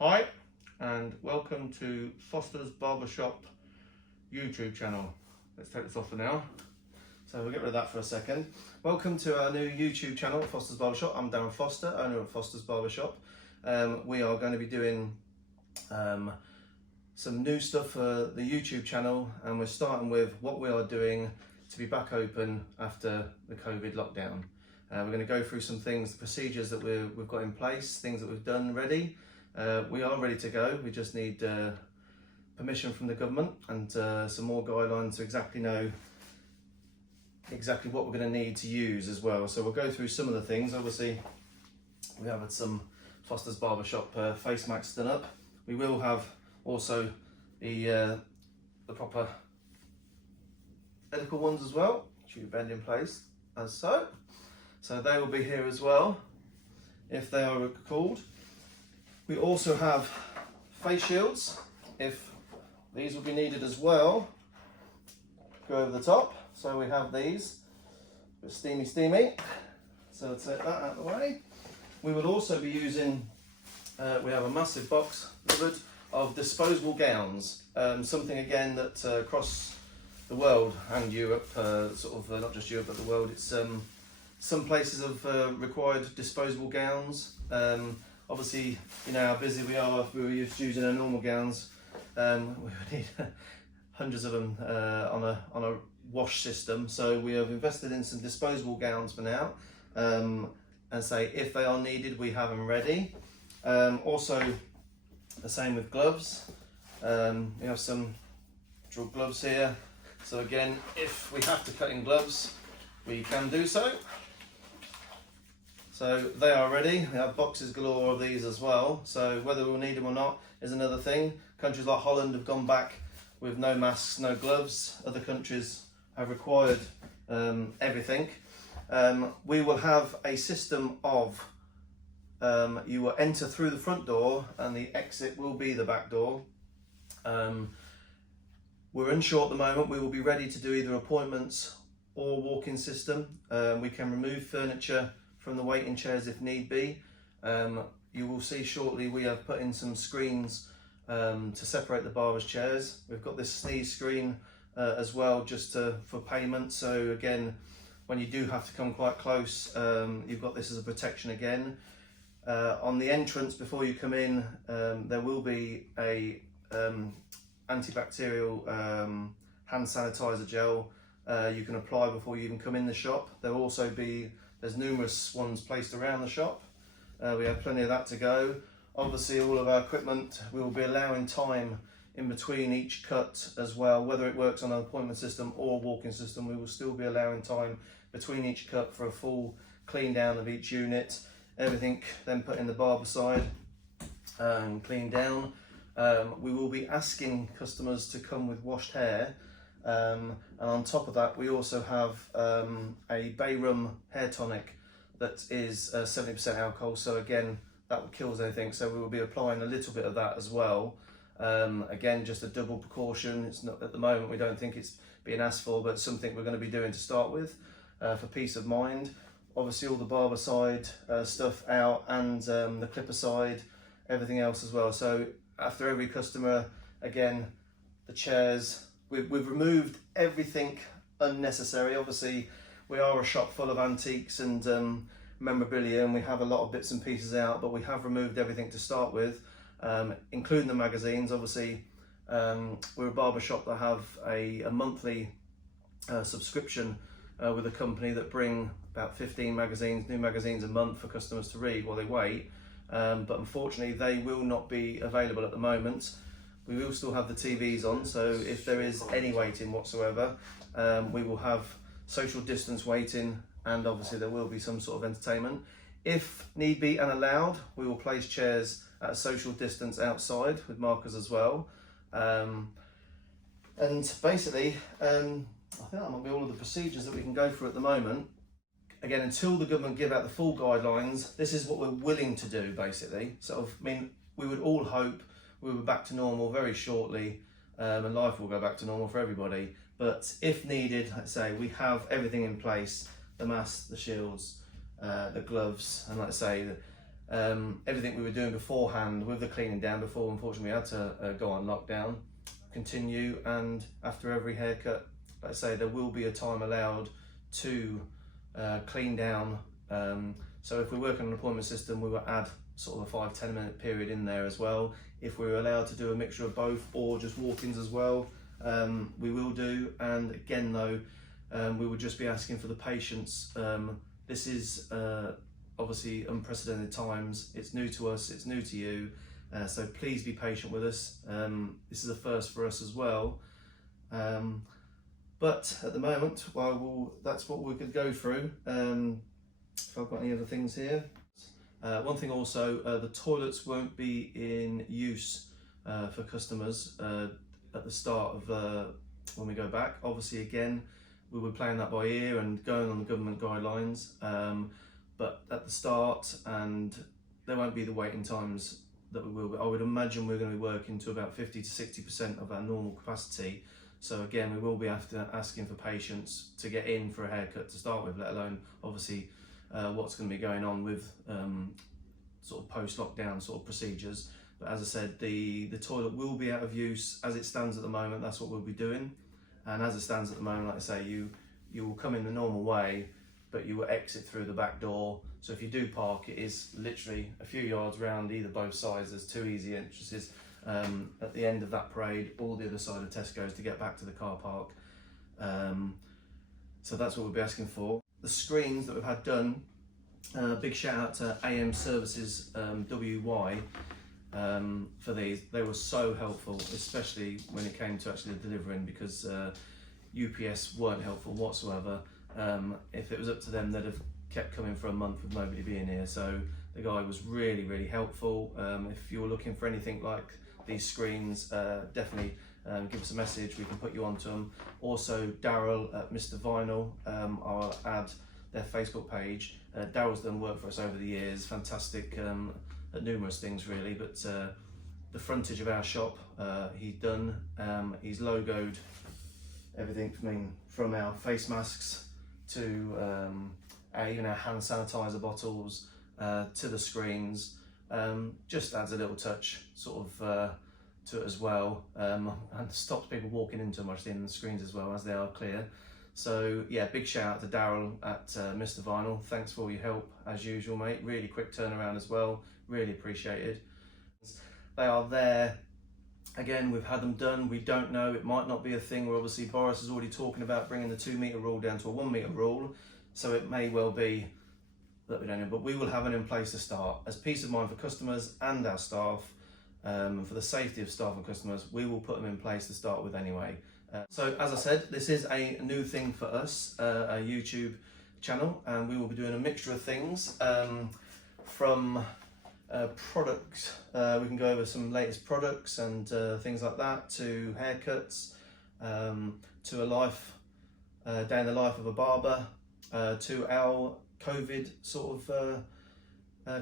Hi and welcome to Fosters Barbershop YouTube channel. Let's take this off for now. So we'll get rid of that for a second. Welcome to our new YouTube channel, Fosters Barbershop. I'm Darren Foster, owner of Fosters Barbershop. We are going to be doing some new stuff for the YouTube channel, and we're starting with what we are doing to be back open after the Covid lockdown. We're going to go through some things, the procedures that we've got in place, things that we've done ready. We are ready to go. We just need permission from the government and some more guidelines to exactly know exactly what we're going to need to use as well. So we'll go through some of the things. Obviously, we have had some Fosters Barbershop face masks done up. We will have also the proper medical ones as well, which you bend in place as so. So they will be here as well if they are called. We also have face shields, if these will be needed as well. Go over the top. So we have these, a bit steamy. So take that out of the way. We would also be using, we have a massive box covered of disposable gowns. Something again that across the world and Europe, not just Europe but the world, it's some places have required disposable gowns. Obviously, you know how busy we are. If we were using our normal gowns, we would need hundreds of them on a wash system. So we have invested in some disposable gowns for now, and say if they are needed, we have them ready. Also, the same with gloves. We have some drill gloves here. So again, if we have to cut in gloves, we can do so. So they are ready. We have boxes galore of these as well. So whether we'll need them or not is another thing. Countries like Holland have gone back with no masks, no gloves. Other countries have required everything. We will have a system of you will enter through the front door and the exit will be the back door. We're unsure at the moment. We will be ready to do either appointments or walk-in system. We can remove furniture from the waiting chairs if need be. You will see shortly we have put in some screens to separate the barbers' chairs. We've got this sneeze screen as well, just for payment. So again, when you do have to come quite close, you've got this as a protection again. On the entrance before you come in, there will be a antibacterial hand sanitizer gel you can apply before you even come in the shop. There will also be, there's numerous ones placed around the shop. We have plenty of that to go. Obviously all of our equipment, we will be allowing time in between each cut as well. Whether it works on an appointment system or walk-in system, we will still be allowing time between each cut for a full clean down of each unit. Everything then put in the barber side and cleaned down. We will be asking customers to come with washed hair. And on top of that, we also have a bay rum hair tonic that is 70% alcohol. So again, that kills anything. So we will be applying a little bit of that as well. Again, just a double precaution. It's not at the moment, we don't think it's being asked for, but something we're going to be doing to start with for peace of mind. Obviously all the barber side stuff out, and the clipper side, everything else as well. So after every customer, again, the chairs, we've removed everything unnecessary. Obviously, we are a shop full of antiques and memorabilia, and we have a lot of bits and pieces out, but we have removed everything to start with, including the magazines. Obviously, we're a barber shop that have a monthly subscription with a company that bring about 15 magazines, new magazines a month for customers to read while they wait. But unfortunately, they will not be available at the moment. We will still have the TVs on, so if there is any waiting whatsoever, we will have social distance waiting, and obviously there will be some sort of entertainment. If need be and allowed, we will place chairs at a social distance outside with markers as well. And basically, I think that might be all of the procedures that we can go through at the moment. Again, until the government give out the full guidelines, this is what we're willing to do, basically. So, I mean, we would all hope we were back to normal very shortly, and life will go back to normal for everybody. But if needed, let's say, we have everything in place, the masks, the shields, the gloves, and like I say, everything we were doing beforehand with the cleaning down before, unfortunately, we had to go on lockdown, continue. And after every haircut, like I say, there will be a time allowed to clean down. So if we work on an appointment system, we will add sort of a 5-10 minute period in there as well. If we're allowed to do a mixture of both or just walk-ins as well, we will do. And again though, we would just be asking for the patience. This is obviously unprecedented times. It's new to us, it's new to you, so please be patient with us. This is a first for us as well. But at the moment, well, that's what we could go through. If I've got any other things here. One thing also, the toilets won't be in use for customers at the start of when we go back. Obviously, again, we were playing that by ear and going on the government guidelines, but at the start, and there won't be the waiting times that we will. But I would imagine we're going to be working to about 50 to 60% of our normal capacity. So again, we will be asking for patience to get in for a haircut to start with, let alone obviously what's going to be going on with sort of post-lockdown sort of procedures. But as I said, the toilet will be out of use as it stands at the moment. That's what we'll be doing. And as it stands at the moment, like I say, you will come in the normal way, but you will exit through the back door. So if you do park, it is literally a few yards round both sides. There's 2 easy entrances at the end of that parade, or the other side of Tesco's to get back to the car park. So that's what we'll be asking for. The screens that we've had done, big shout out to AM Services WY for these. They were so helpful, especially when it came to actually delivering, because UPS weren't helpful whatsoever. If it was up to them, they'd have kept coming for a month with nobody being here. So the guy was really, really helpful. If you're looking for anything like these screens, definitely give us a message, we can put you onto them. Also, Daryl at Mr. Vinyl, I'll add their Facebook page. Daryl's done work for us over the years, fantastic at numerous things really, but the frontage of our shop he's done. He's logoed everything from our face masks to even our hand sanitizer bottles to the screens. Just adds a little touch sort of to it as well, and stops people walking into them actually in the screens as well, as they are clear. So yeah, big shout out to Darryl at Mr. Vinyl. Thanks for all your help as usual, mate. Really quick turnaround as well, really appreciated. They are there. Again, we've had them done. We don't know, it might not be a thing where obviously Boris is already talking about bringing the 2 metre rule down to a 1 metre rule. So it may well be that we don't know, but we will have it in place to start. As peace of mind for customers and our staff, for the safety of staff and customers, we will put them in place to start with anyway. So as I said, this is a new thing for us, a YouTube channel, and we will be doing a mixture of things, from products, we can go over some latest products and things like that, to haircuts, to a life, day in the life of a barber, to our COVID sort of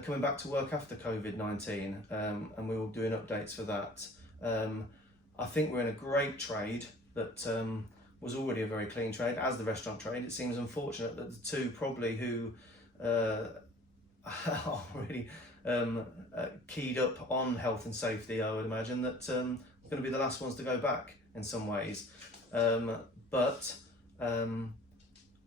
coming back to work after Covid-19, and we will be doing updates for that. I think we're in a great trade that was already a very clean trade, as the restaurant trade. It seems unfortunate that the two probably who are really keyed up on health and safety, I would imagine, that are going to be the last ones to go back in some ways. But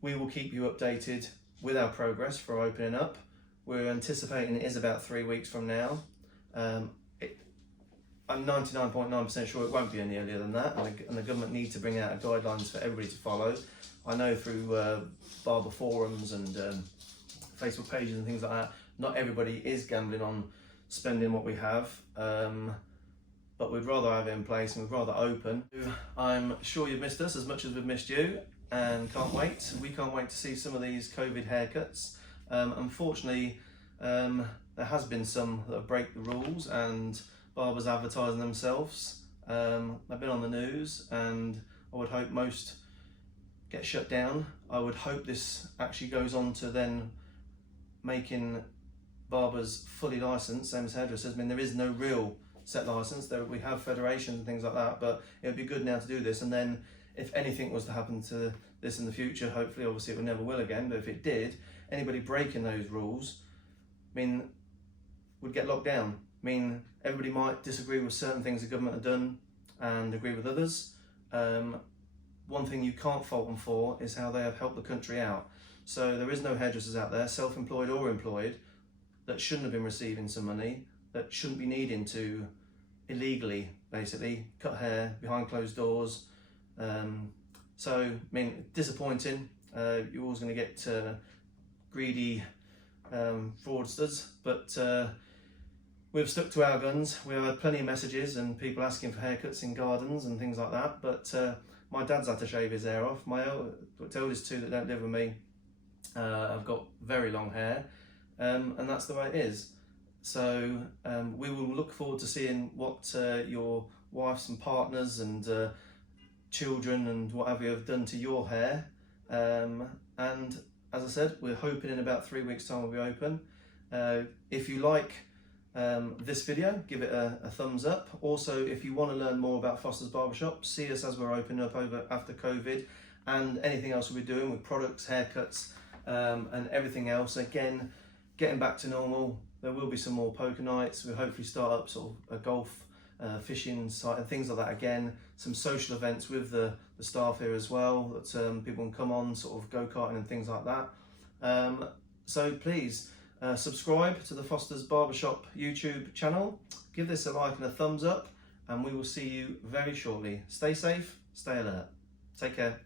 we will keep you updated with our progress for opening up. We're anticipating it is about 3 weeks from now. I'm 99.9% sure it won't be any earlier than that, and the government needs to bring out guidelines for everybody to follow. I know through barber forums and Facebook pages and things like that, not everybody is gambling on spending what we have, but we'd rather have it in place and we'd rather open. I'm sure you've missed us as much as we've missed you, and can't wait. We can't wait to see some of these COVID haircuts. Unfortunately, there has been some that break the rules, and barbers advertising themselves. They've been on the news, and I would hope most get shut down. I would hope this actually goes on to then making barbers fully licensed, same as hairdressers. I mean, there is no real set license. We have federations and things like that, but it would be good now to do this. And then if anything was to happen to this in the future, hopefully, obviously it never will again, but if it did, anybody breaking those rules, I mean, would get locked down. I mean, everybody might disagree with certain things the government have done and agree with others. One thing you can't fault them for is how they have helped the country out. So there is no hairdressers out there, self-employed or employed, that shouldn't have been receiving some money, that shouldn't be needing to illegally, basically, cut hair behind closed doors. So, I mean, disappointing. You're always going to get greedy fraudsters, but we've stuck to our guns. We've had plenty of messages and people asking for haircuts in gardens and things like that, but my dad's had to shave his hair off. My eldest two that don't live with me have got very long hair, and that's the way it is. So we will look forward to seeing what your wives and partners and children and whatever you have done to your hair. And as I said, we're hoping in about 3 weeks' time we'll be open. If you like this video, give it a thumbs up. Also, if you want to learn more about Fosters Barbershop, see us as we're opening up after COVID, and anything else we'll be doing with products, haircuts, and everything else. Again, getting back to normal. There will be some more poker nights. We'll hopefully start up sort of a golf, fishing site and things like that again. Some social events with the staff here as well, that people can come on, sort of go-karting and things like that. So please subscribe to the Fosters Barbershop YouTube channel. Give this a like and a thumbs up, and we will see you very shortly. Stay safe, stay alert. Take care.